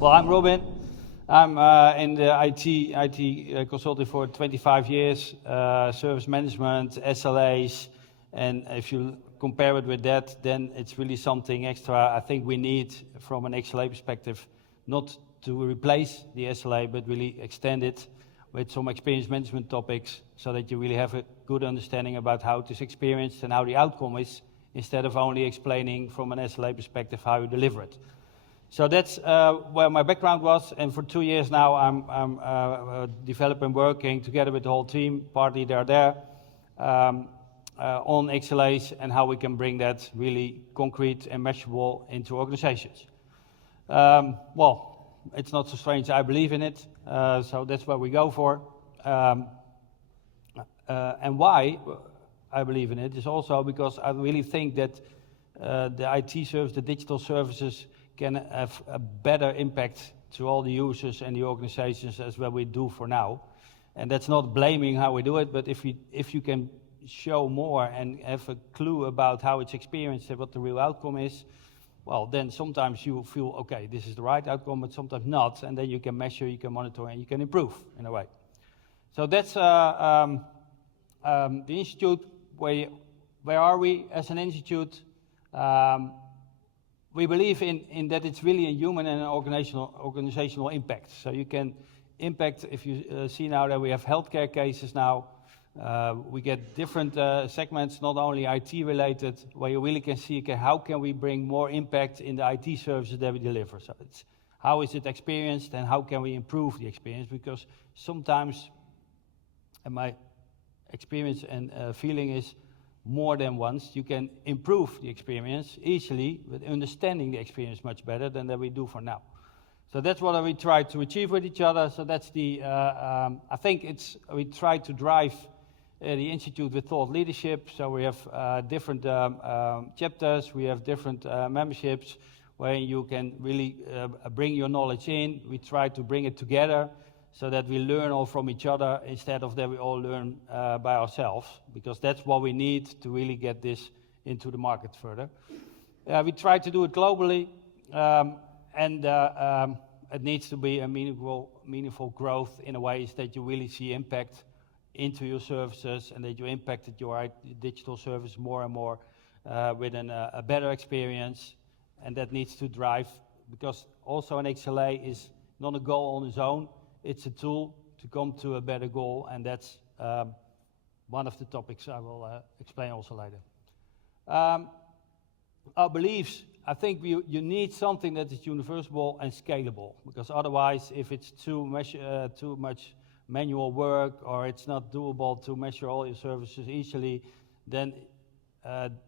Well, I'm Robin. I'm in the IT consulting for 25 years, service management, SLAs, and if you compare it with that, then it's really something extra I think we need from an XLA perspective, not to replace the SLA, but really extend it with some experience management topics so that you really have a good understanding about how it is experienced and how the outcome is, instead of only explaining from an SLA perspective how you deliver it. So that's where my background was, and for 2 years now I'm developing, working together with the whole team, partly they're there, on XLAs and how we can bring that really concrete and measurable into organizations. Well, it's not so strange, I believe in it, so that's what we go for. And why I believe in it is also because I really think that the IT service, the digital services, can have a better impact to all the users and the organizations as well we do for now. And that's not blaming how we do it, but if you can show more and have a clue about how it's experienced and what the real outcome is, well, then sometimes you feel, okay, this is the right outcome, but sometimes not, and then you can measure, you can monitor, and you can improve in a way. So that's the institute. Where are we as an institute? We believe in that it's really a human and an organizational impact. So you can impact, if you see now that we have healthcare cases now, we get different segments, not only IT related, where you really can see, okay, how can we bring more impact in the IT services that we deliver? So it's how is it experienced and how can we improve the experience? Because sometimes, and my experience and feeling is, more than once, you can improve the experience easily with understanding the experience much better than that we do for now. So that's what we try to achieve with each other. So that's the, I think we try to drive the Institute with thought leadership. So we have different chapters, we have different memberships where you can really bring your knowledge in. We try to bring it together so that we learn all from each other instead of that we all learn by ourselves, because that's what we need to really get this into the market further. We try to do it globally, and it needs to be a meaningful growth in a way that you really see impact into your services and that you impacted your digital service more and more with a better experience, and that needs to drive, because also an XLA is not a goal on its own. It's a tool to come to a better goal, and that's one of the topics I will explain also later. Our beliefs, I think you need something that is universal and scalable, because otherwise, if it's too much manual work or it's not doable to measure all your services easily, then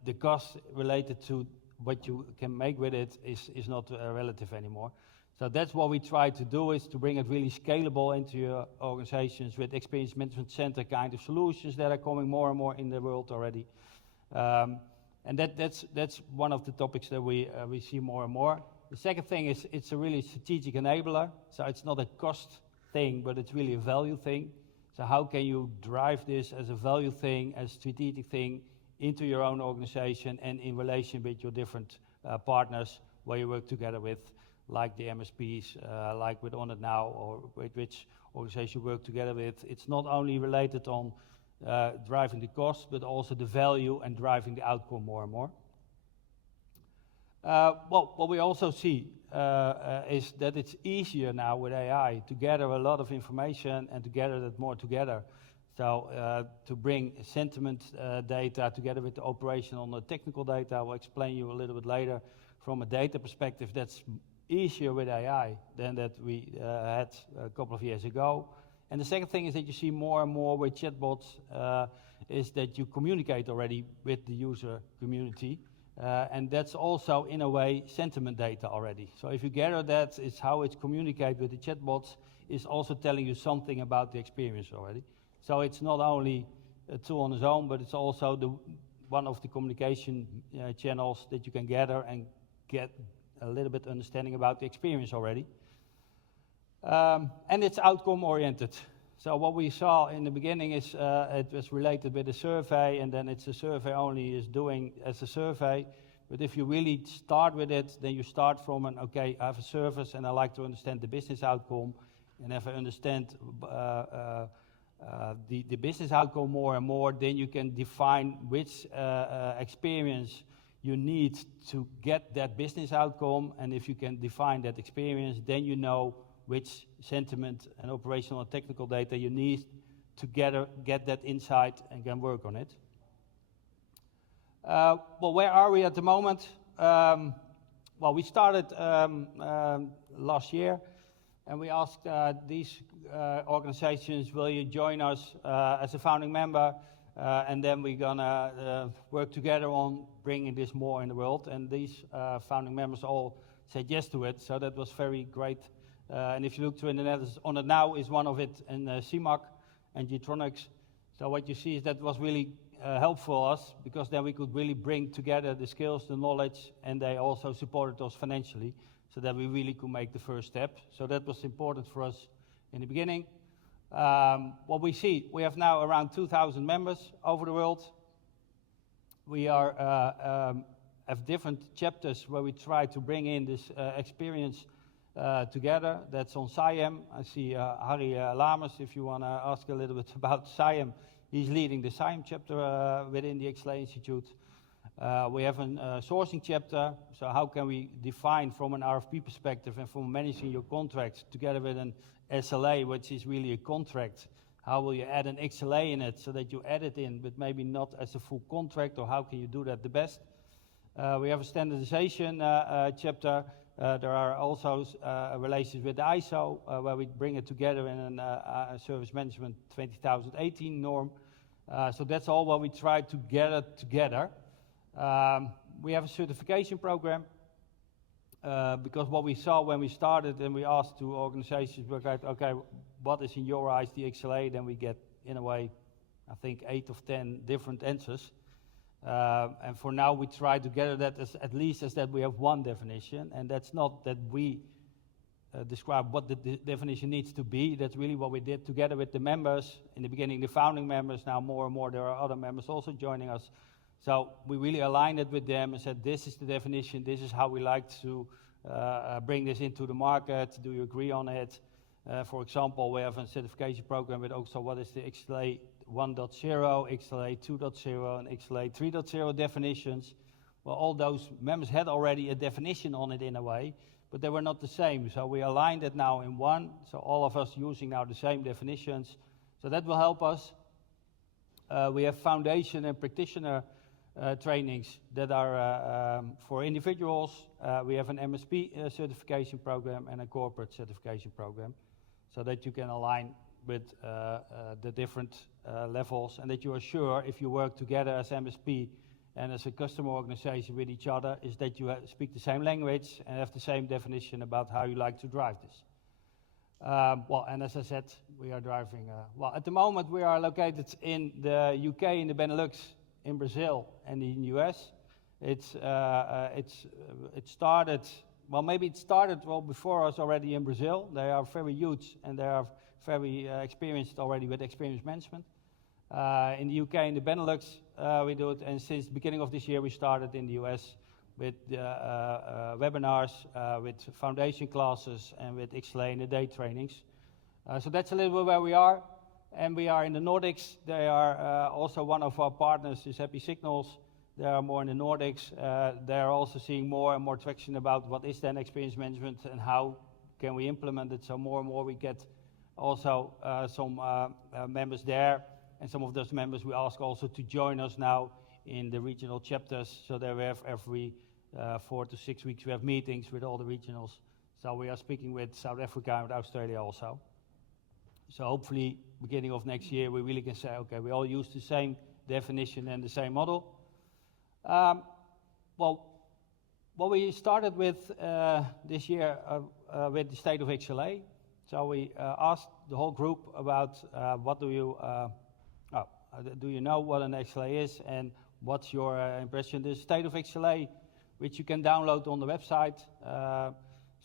the cost related to what you can make with it is not relative anymore. So that's what we try to do, is to bring it really scalable into your organizations with experience management center kind of solutions that are coming more and more in the world already. And that's one of the topics that we see more and more. The second thing is it's a really strategic enabler. So it's not a cost thing, but it's really a value thing. So how can you drive this as a value thing, as a strategic thing into your own organization and in relation with your different partners where you work together with, like the MSPs, like with On It Now, or with which organization you work together with. It's not only related on driving the cost, but also the value and driving the outcome more and more. Well, what we also see is that it's easier now with AI to gather a lot of information and to gather that more together. So to bring sentiment data together with the operational and the technical data, I will explain you a little bit later. From a data perspective, that's easier with AI than that we had a couple of years ago. And the second thing is that you see more and more with chatbots is that you communicate already with the user community. And that's also, in a way, sentiment data already. So if you gather that, it's how it's communicated with the chatbots is also telling you something about the experience already. So it's not only a tool on its own, but it's also one of the communication channels that you can gather and get a little bit understanding about the experience already. And it's outcome oriented. So what we saw in the beginning is it was related with a survey, and then it's a survey only is doing as a survey. But if you really start with it, then you start from okay, I have a service and I like to understand the business outcome. And if I understand the business outcome more and more, then you can define which experience you need to get that business outcome. And if you can define that experience, then you know which sentiment and operational and technical data you need to get that insight and can work on it. Well, where are we at the moment? Well, we started last year, and we asked these organizations, will you join us as a founding member? And then we're gonna work together on bringing this more in the world. And these founding members all said yes to it, so that was very great. And if you look to the Netherlands, On It Now is one of it, and CMAC and Getronics. So what you see is that was really helpful for us, because then we could really bring together the skills, the knowledge, and they also supported us financially, so that we really could make the first step. So that was important for us in the beginning. What we see, we have now around 2,000 members over the world. We have different chapters where we try to bring in this experience together. That's on SIAM. I see Harry Lamers, if you want to ask a little bit about SIAM. He's leading the SIAM chapter within the XLA Institute. We have a sourcing chapter, so how can we define from an RFP perspective and from managing your contracts together with an SLA, which is really a contract, how will you add an XLA in it so that you add it in, but maybe not as a full contract, or how can you do that the best? We have a standardization chapter. There are also relations with the ISO, where we bring it together in a service management 20018 norm. So that's all what we try to gather together. We have a certification program, because what we saw when we started and we asked to organizations, okay, what is in your eyes the XLA? Then we get, in a way, I think 8 of 10 different answers. And for now, we try to gather that at least as that we have one definition, and that's not that we describe what the definition needs to be. That's really what we did together with the members. In the beginning, the founding members. Now more and more there are other members also joining us. So we really aligned it with them and said, this is the definition, this is how we like to bring this into the market. Do you agree on it? For example, we have a certification program with also what is the XLA 1.0, XLA 2.0, and XLA 3.0 definitions. Well, all those members had already a definition on it in a way, but they were not the same. So we aligned it now in one, so all of us using now the same definitions. So that will help us. We have foundation and practitioner trainings that are for individuals. We have an MSP certification program and a corporate certification program, so that you can align with the different levels, and that you are sure, if you work together as MSP and as a customer organization with each other, is that you speak the same language and have the same definition about how you like to drive this. Well, and as I said, we are driving, well, at the moment we are located in the UK, in the Benelux, in Brazil, and in the US. It started, well, maybe it started well before us already in Brazil. They are very huge, and they are very experienced already with experience management. In the UK, in the Benelux, we do it, and since the beginning of this year, we started in the US with webinars, with foundation classes, and with XLA in the day trainings. So that's a little bit where we are. And we are in the Nordics. They are also one of our partners is Happy Signals. They are more in the Nordics. They are also seeing more and more traction about what is then experience management and how can we implement it. So more and more we get also some members there. And some of those members we ask also to join us now in the regional chapters. So that we have every 4 to 6 weeks we have meetings with all the regionals. So we are speaking with South Africa and with Australia also. So hopefully, beginning of next year, we really can say, okay, we all use the same definition and the same model. Well, what we started with this year with the state of XLA. So we asked the whole group about what do you know what an XLA is, and what's your impression? The state of XLA, which you can download on the website.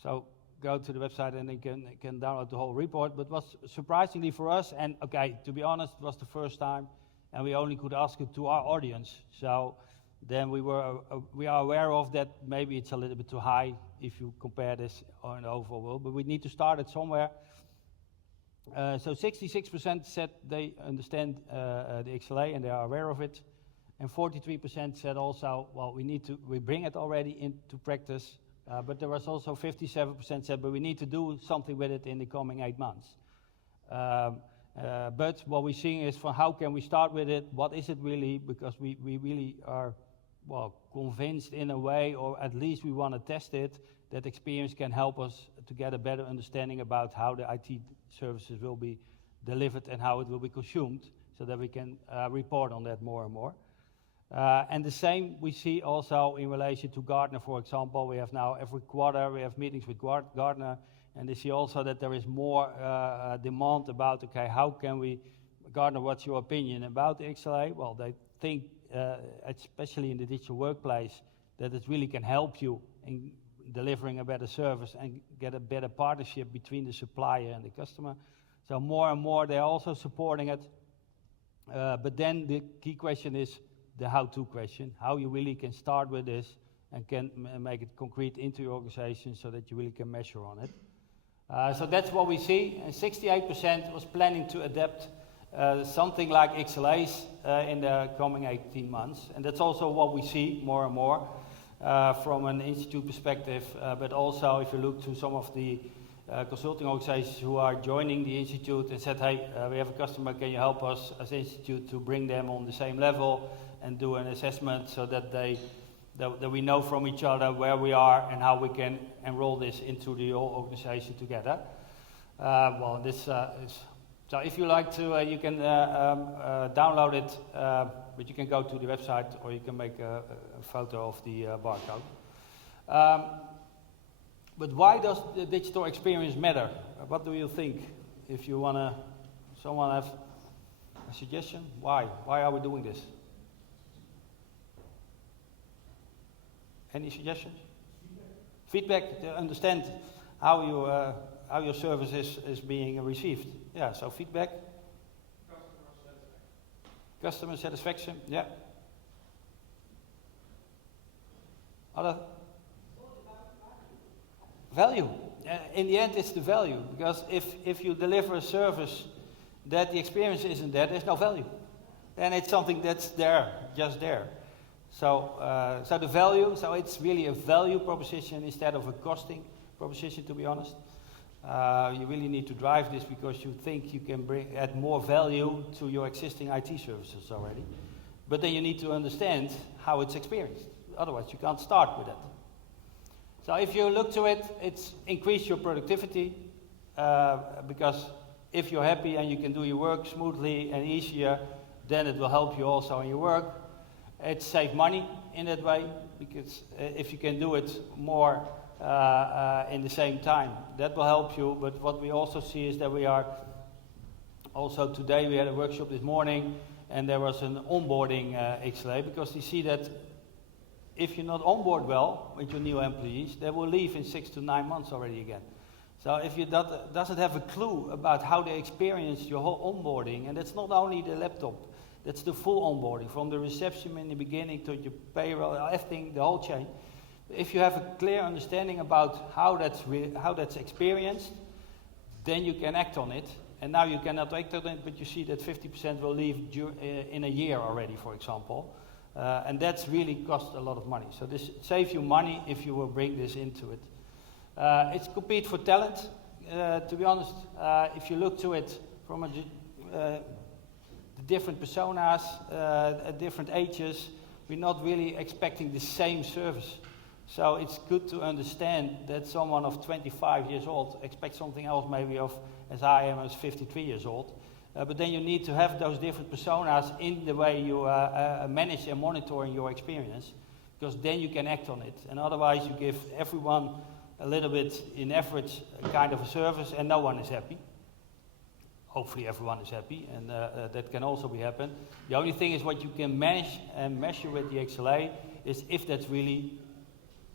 So go to the website and you can download the whole report. But was surprisingly for us, and okay, to be honest, it was the first time, and we only could ask it to our audience. So then we are aware of that maybe it's a little bit too high if you compare this on the overall world, but we need to start it somewhere. So 66% said they understand the XLA and they are aware of it, and 43% said also, well, we bring it already into practice, but there was also 57% said, but we need to do something with it in the coming 8 months. But what we're seeing is for how can we start with it, what is it really, because we really are, well, convinced in a way, or at least we want to test it, that experience can help us to get a better understanding about how the IT services will be delivered and how it will be consumed, so that we can report on that more and more. And the same we see also in relation to Gartner, for example. We have now every quarter, we have meetings with Gartner, and they see also that there is more demand about, okay, how can we, Gartner, what's your opinion about the XLA? Well, they think, especially in the digital workplace, that it really can help you in delivering a better service and get a better partnership between the supplier and the customer. So more and more they're also supporting it. But then the key question is the how-to question, how you really can start with this and can make it concrete into your organization so that you really can measure on it. So that's what we see, and 68% was planning to adapt something like XLAs in the coming 18 months, and that's also what we see more and more from an institute perspective, but also if you look to some of the consulting organizations who are joining the institute and said, hey, we have a customer, can you help us as institute to bring them on the same level and do an assessment so that that we know from each other where we are and how we can enroll this into the whole organization together. Well, this is, so if you like to, you can download it, but you can go to the website or you can make a photo of the barcode. But why does the digital experience matter? What do you think? If you want to, someone have a suggestion? Why? Why are we doing this? Any suggestions? Feedback to understand how your service is being received. Yeah, so feedback. Customer satisfaction, yeah. Other? Value. In the end, it's the value, because if you deliver a service that the experience isn't there, there's no value. Then it's something that's there, just there. So, so the value, so it's really a value proposition instead of a costing proposition, to be honest. You really need to drive this because you think you can add more value to your existing IT services already. But then you need to understand how it's experienced. Otherwise, you can't start with that. So if you look to it, it's increase your productivity, because if you're happy and you can do your work smoothly and easier, then it will help you also in your work. It saves money in that way, because if you can do it more in the same time, that will help you. But what we also see is that we are also today, we had a workshop this morning, and there was an onboarding XLA, because you see that if you're not on board well with your new employees, they will leave in 6 to 9 months already again. So if you doesn't have a clue about how they experience your whole onboarding, and it's not only the laptop, that's the full onboarding, from the reception in the beginning to your payroll, everything, the whole chain. If you have a clear understanding about how that's experienced, then you can act on it. And now you cannot act on it, but you see that 50% will leave in a year already, for example. And that's really cost a lot of money. So this saves you money if you will bring this into it. It's compete for talent, to be honest. If you look to it from the different personas, at different ages, we're not really expecting the same service. So it's good to understand that someone of 25 years old expects something else maybe as I am as 53 years old. But then you need to have those different personas in the way you manage and monitor your experience, because then you can act on it. And otherwise you give everyone a little bit, in average, kind of a service, and no one is happy. Hopefully everyone is happy, and that can also be happen. The only thing is what you can manage and measure with the XLA is if that's really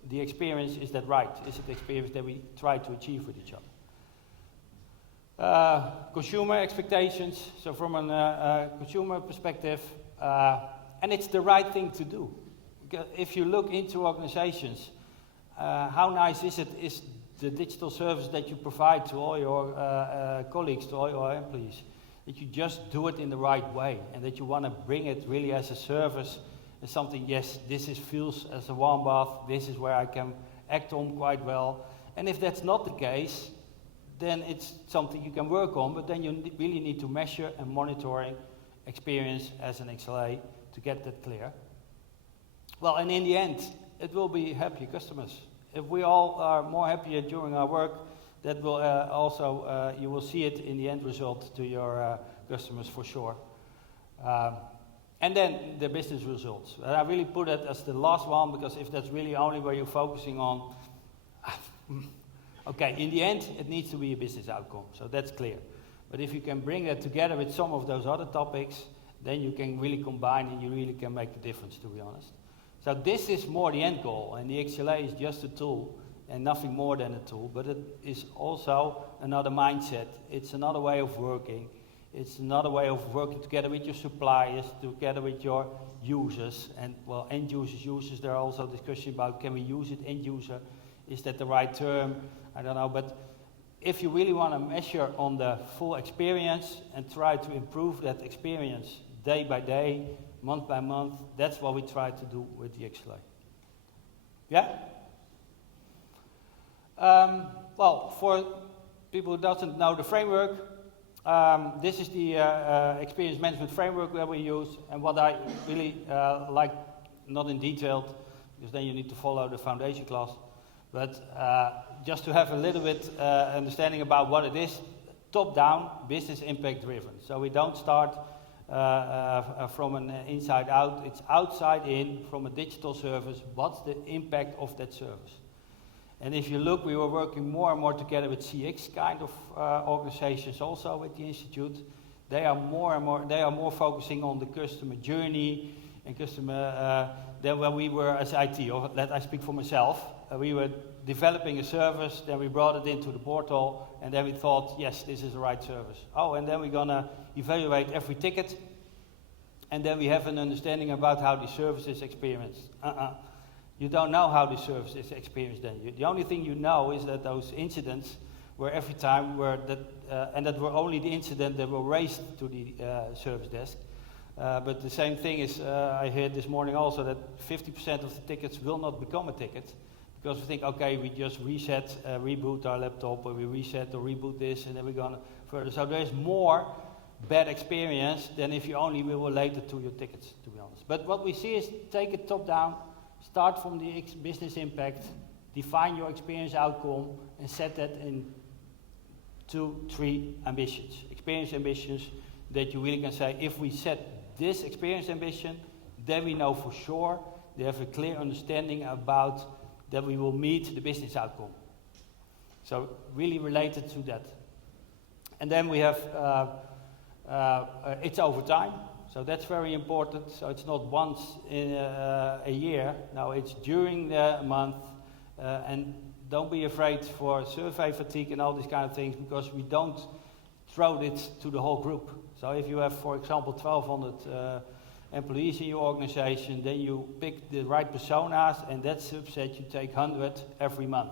the experience, is that right? Is it the experience that we try to achieve with each other? Consumer expectations, so from a consumer perspective, and it's the right thing to do. because if you look into organizations, how nice is the digital service that you provide to all your colleagues, to all your employees, that you just do it in the right way, and that you want to bring it really as a service, as something, yes, this feels as a warm bath, this is where I can act on quite well. And if that's not the case, then it's something you can work on, but then you really need to measure and monitoring experience as an XLA to get that clear. Well, and in the end, it will be happy customers. If we all are more happier during our work, that will also, you will see it in the end result to your customers for sure. And then the business results. And I really put it as the last one, because if that's really only where you're focusing on, okay, in the end, it needs to be a business outcome, so that's clear. But if you can bring that together with some of those other topics, then you can really combine and you really can make the difference, to be honest. So this is more the end goal, and the XLA is just a tool and nothing more than a tool, but it is also another mindset. It's another way of working. It's another way of working together with your suppliers, together with your users, and well, end users, there are also discussions about, can we use it end user? Is that the right term? I don't know, but if you really want to measure on the full experience and try to improve that experience day by day, month by month, that's what we try to do with the XLA. Yeah? Well, for people who doesn't know the framework, this is the experience management framework that we use, and what I really like, not in detail, because then you need to follow the foundation class, but just to have a little bit understanding about what it is, top-down, business impact driven. So we don't start from an inside out, it's outside in, from a digital service, what's the impact of that service? And if you look, we were working more and more together with CX kind of organizations also with the Institute. They are more focusing on the customer journey and customer than when we were as IT, or let I speak for myself. We were developing a service, then we brought it into the portal, and then we thought, yes, this is the right service. Oh, and then we're gonna evaluate every ticket, and then we have an understanding about how the service is experienced. You don't know how the service is experienced then. The only thing you know is that those incidents were every time and that were only the incident that were raised to the service desk. But the same thing is, I heard this morning also that 50% of the tickets will not become a ticket, because we think, okay, we just reset, reboot our laptop, or we reset or reboot this, and then we're going further. So there's more bad experience than if you only will relate it to your tickets, to be honest. But what we see is take it top down, start from the business impact, define your experience outcome, and set that in 2, 3 ambitions. Experience ambitions that you really can say, if we set this experience ambition, then we know for sure, they have a clear understanding about that we will meet the business outcome. So really related to that. And then we have, it's over time. So that's very important. So it's not once in a year. No, it's during the month. And don't be afraid for survey fatigue and all these kind of things, because we don't throw it to the whole group. So if you have, for example, 1,200 employees in your organization, then you pick the right personas, and that subset you take 100 every month.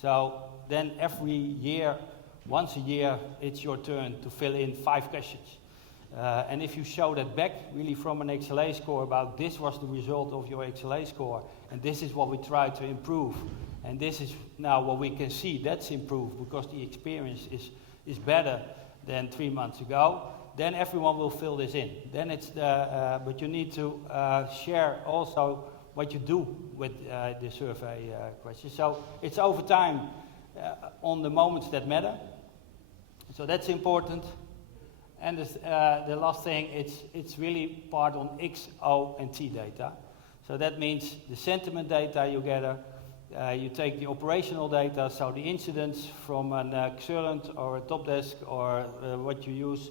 So then every year, once a year, it's your turn to fill in 5 questions. And if you show that back, really from an XLA score, about this was the result of your XLA score, and this is what we try to improve, and this is now what we can see, that's improved, because the experience is better than 3 months ago, then everyone will fill this in. Then it's but you need to share also what you do with the survey questions. So it's over time on the moments that matter. So that's important. And the last thing, it's really part on X, O, and T data. So that means the sentiment data you gather, you take the operational data, so the incidents from an current or a top desk or what you use,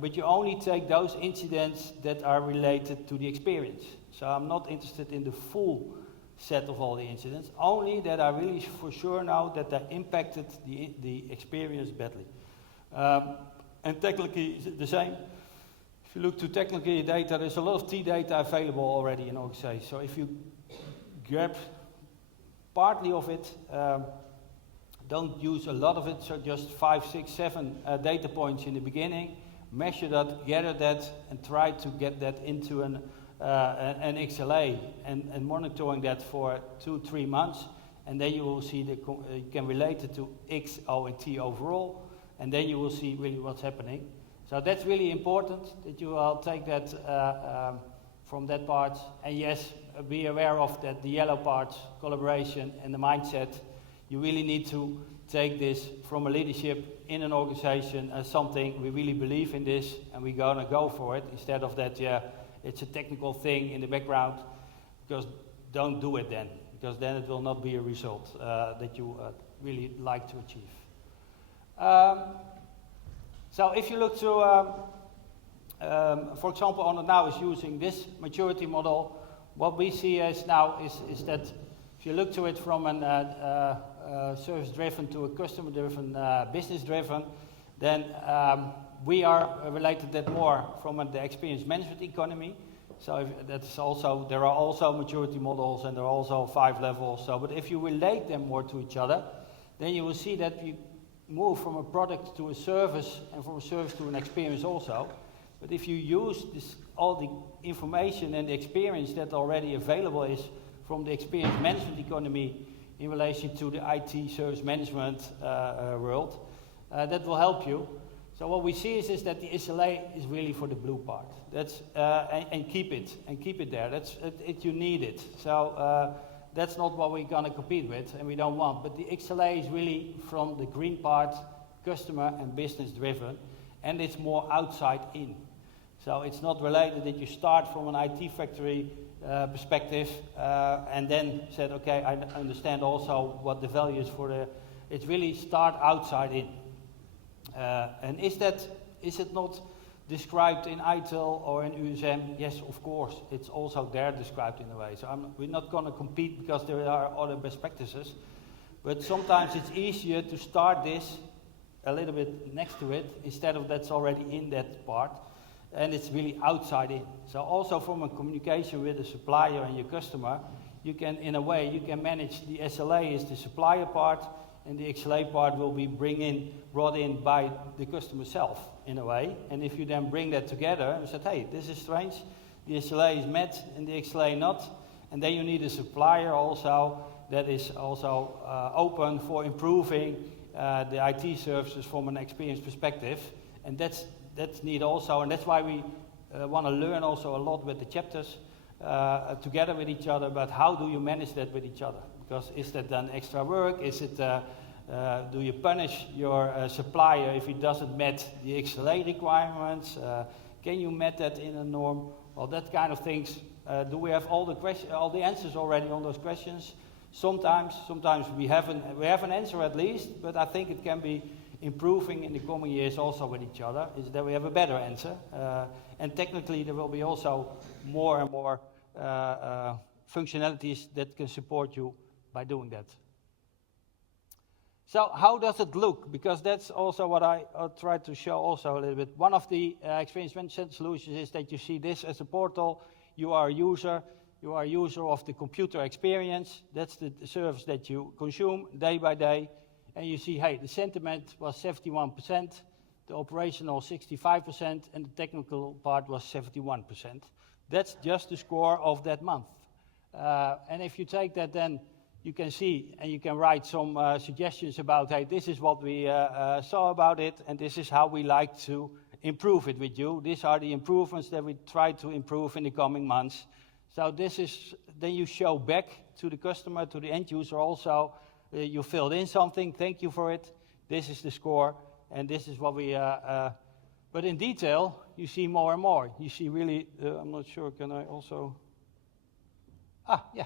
but you only take those incidents that are related to the experience. So I'm not interested in the full set of all the incidents, only that I really for sure know that they impacted the experience badly. And technically the same. If you look to technical data, there's a lot of T data available already in organizations. So if you grab partly of it, don't use a lot of it, so just 5, 6, 7 data points in the beginning, measure that, gather that, and try to get that into an XLA and monitoring that for 2-3 months, and then you will see you can relate it to X, O, and T overall, and then you will see really what's happening. So that's really important that you will take that from that part, and yes, be aware of that the yellow parts, collaboration and the mindset. You really need to take this from a leadership in an organization as something we really believe in this and we're gonna go for it, instead of that, yeah, it's a technical thing in the background, because don't do it then, because then it will not be a result that you really like to achieve. So if you look to, for example, on now is using this maturity model, what we see is now is that if you look to it from an service-driven to a customer-driven, business-driven, then we are related that more from the experience management economy. So that's also, there are also maturity models and there are also 5 levels. So, but if you relate them more to each other, then you will see that you move from a product to a service and from a service to an experience also. But if you use this, all the information and the experience that already available is from the experience management economy in relation to the IT service management world, that will help you. So what we see is that the XLA is really for the blue part. That's and keep it there. That's it. You need it. So that's not what we're gonna compete with, and we don't want. But the XLA is really from the green part, customer and business driven, and it's more outside in. So it's not related that you start from an IT factory perspective and then said, okay, I understand also what the value is for the. It's really start outside in. And is it not described in ITIL or in USM? Yes, of course, it's also there described in a way. So we're not going to compete because there are other best practices, but sometimes it's easier to start this a little bit next to it instead of that's already in that part, and it's really outside in. So also from a communication with the supplier and your customer, you can, in a way, you can manage the SLA is the supplier part, and the XLA part will be brought in by the customer self, in a way. And if you then bring that together and said, hey, this is strange, the SLA is met and the XLA not, and then you need a supplier also that is also open for improving the IT services from an experience perspective. And that's neat also, and that's why we want to learn also a lot with the chapters together with each other about how do you manage that with each other. Because is that then extra work? Is it, do you punish your supplier if he doesn't met the XLA requirements? Can you met that in a norm? Well, that kind of things. Do we have all the answers already on those questions? Sometimes we have an answer at least, but I think it can be improving in the coming years also with each other, is that we have a better answer. And technically there will be also more and more functionalities that can support you by doing that. So how does it look? Because that's also what I tried to show also a little bit. One of the experience management solutions is that you see this as a portal. You are a user of the computer experience. That's the service that you consume day by day. And you see, hey, the sentiment was 71%, the operational 65%, and the technical part was 71%. That's just the score of that month. And if you take that, then you can see, and you can write some suggestions about, hey, this is what we saw about it, and this is how we like to improve it with you. These are the improvements that we try to improve in the coming months. So this is, then you show back to the customer, to the end user also, you filled in something, thank you for it, this is the score, and this is what we, but in detail, you see more and more. You see really, I'm not sure, can I also, yeah.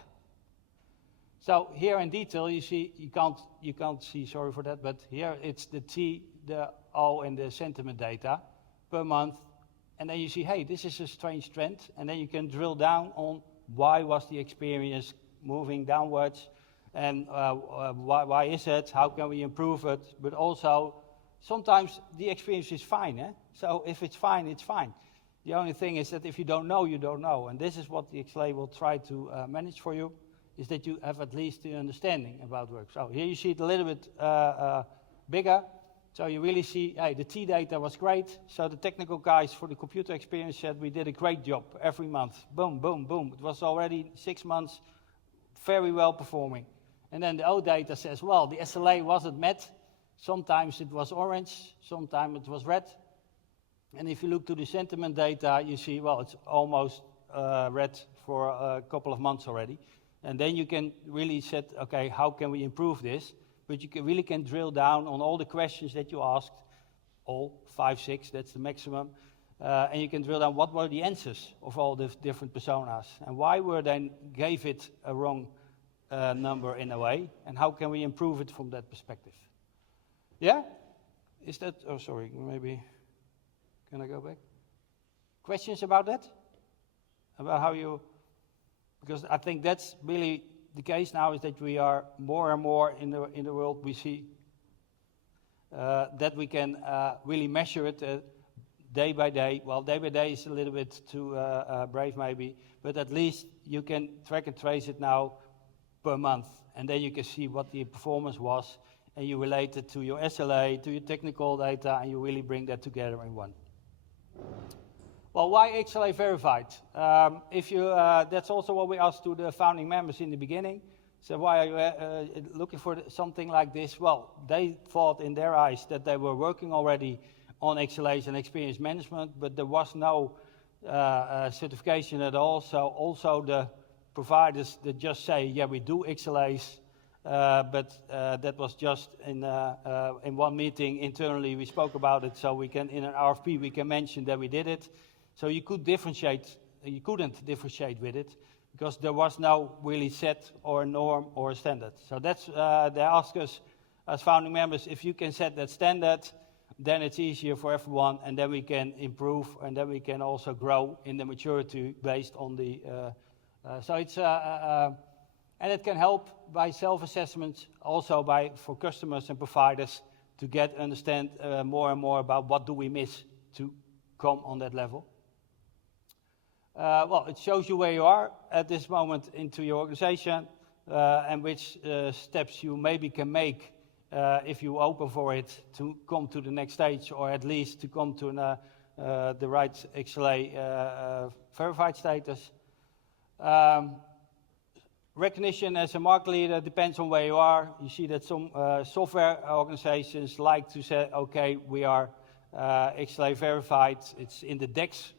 So here in detail, you see, you can't see, sorry for that, but here it's the T, the O, and the sentiment data per month, and then you see, hey, this is a strange trend, and then you can drill down on why was the experience moving downwards, and why is it, how can we improve it, but also sometimes the experience is fine, eh? So if it's fine, it's fine. The only thing is that if you don't know, you don't know. And this is what the XLA will try to manage for you, is that you have at least the understanding about work. So here you see it a little bit bigger. So you really see, hey, the T data was great. So the technical guys for the computer experience said we did a great job every month. Boom, boom, boom. It was already 6 months, very well performing. And then the O data says, well, the SLA wasn't met. Sometimes it was orange, sometimes it was red. And if you look to the sentiment data, you see, well, it's almost red for a couple of months already. And then you can really set, okay, how can we improve this? But you really can drill down on all the questions that you asked, all 5, 6, that's the maximum. And you can drill down what were the answers of all the different personas, and why were they gave it a wrong number in a way, and how can we improve it from that perspective? Yeah? Is that, oh sorry, maybe, can I go back? Questions about that? About how you, because I think that's really the case now, is that we are more and more in the world we see that we can really measure it day by day. Well, day by day is a little bit too brave maybe, but at least you can track and trace it now per month, and then you can see what the performance was, and you relate it to your SLA, to your technical data, and you really bring that together in one. Well, why XLA verified? That's also what we asked to the founding members in the beginning. So why are you looking for something like this? Well, they thought in their eyes that they were working already on XLAs and experience management, but there was no certification at all. So also the providers that just say, yeah, we do XLAs, but that was just in one meeting internally. We spoke about it, so we can, in an RFP, we can mention that we did it. So you couldn't differentiate with it, because there was no really set or a norm or a standard. So that's, they ask us as founding members, if you can set that standard, then it's easier for everyone, and then we can improve, and then we can also grow in the maturity based on the, so it's, and it can help by self-assessments, also for customers and providers to understand more and more about what do we miss to come on that level. Well, it shows you where you are at this moment into your organization, and which steps you maybe can make if you open for it to come to the next stage, or at least to come to the right XLA verified status. Recognition as a market leader depends on where you are. You see that some software organizations like to say, okay, we are XLA verified. It's in the DEX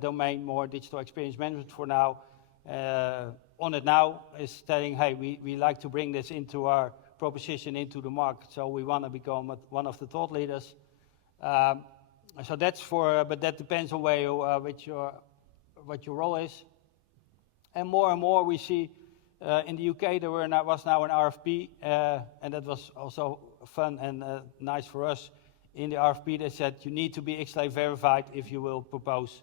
domain, more digital experience management for now. On it now is saying, hey, we like to bring this into our proposition into the market, so we want to become one of the thought leaders. So that's but that depends on where you, what your role is. And more we see in the UK there was now an RFP, and that was also fun and nice for us. In the RFP, they said you need to be XLA verified if you will propose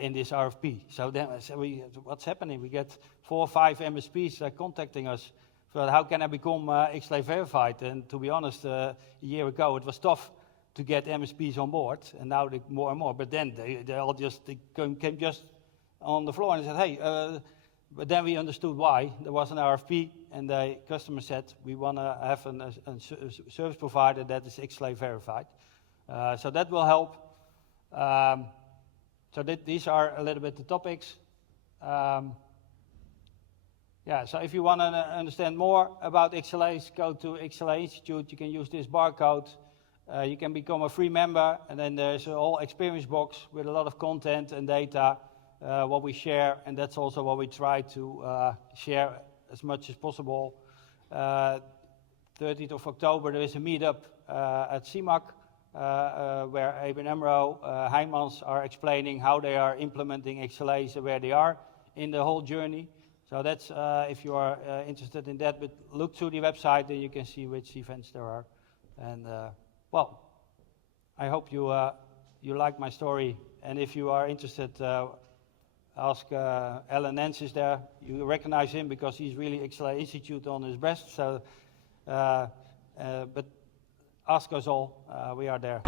in this RFP. So then I said, what's happening? We get 4 or 5 MSPs contacting us. So how can I become XLA verified? And to be honest, a year ago it was tough to get MSPs on board, and now they more and more. But then they all just came just on the floor and said, hey. But then we understood why. There was an RFP, and the customer said, we want to have a service provider that is XLA verified. So that will help. So these are a little bit the topics. Yeah, so if you want to understand more about XLAs, go to XLA Institute. You can use this barcode. You can become a free member, and then there's a whole experience box with a lot of content and data. What we share, and that's also what we try to share as much as possible. 30th of October, there is a meetup at CIMAC, where ABN AMRO, Heijmans are explaining how they are implementing XLAs and where they are in the whole journey. So that's, if you are interested in that, but look through the website and you can see which events there are. And well, I hope you like my story, and if you are interested, ask Alan Nance is there. You recognize him because he's really XLA Institute on his breast. So, but ask us all. We are there.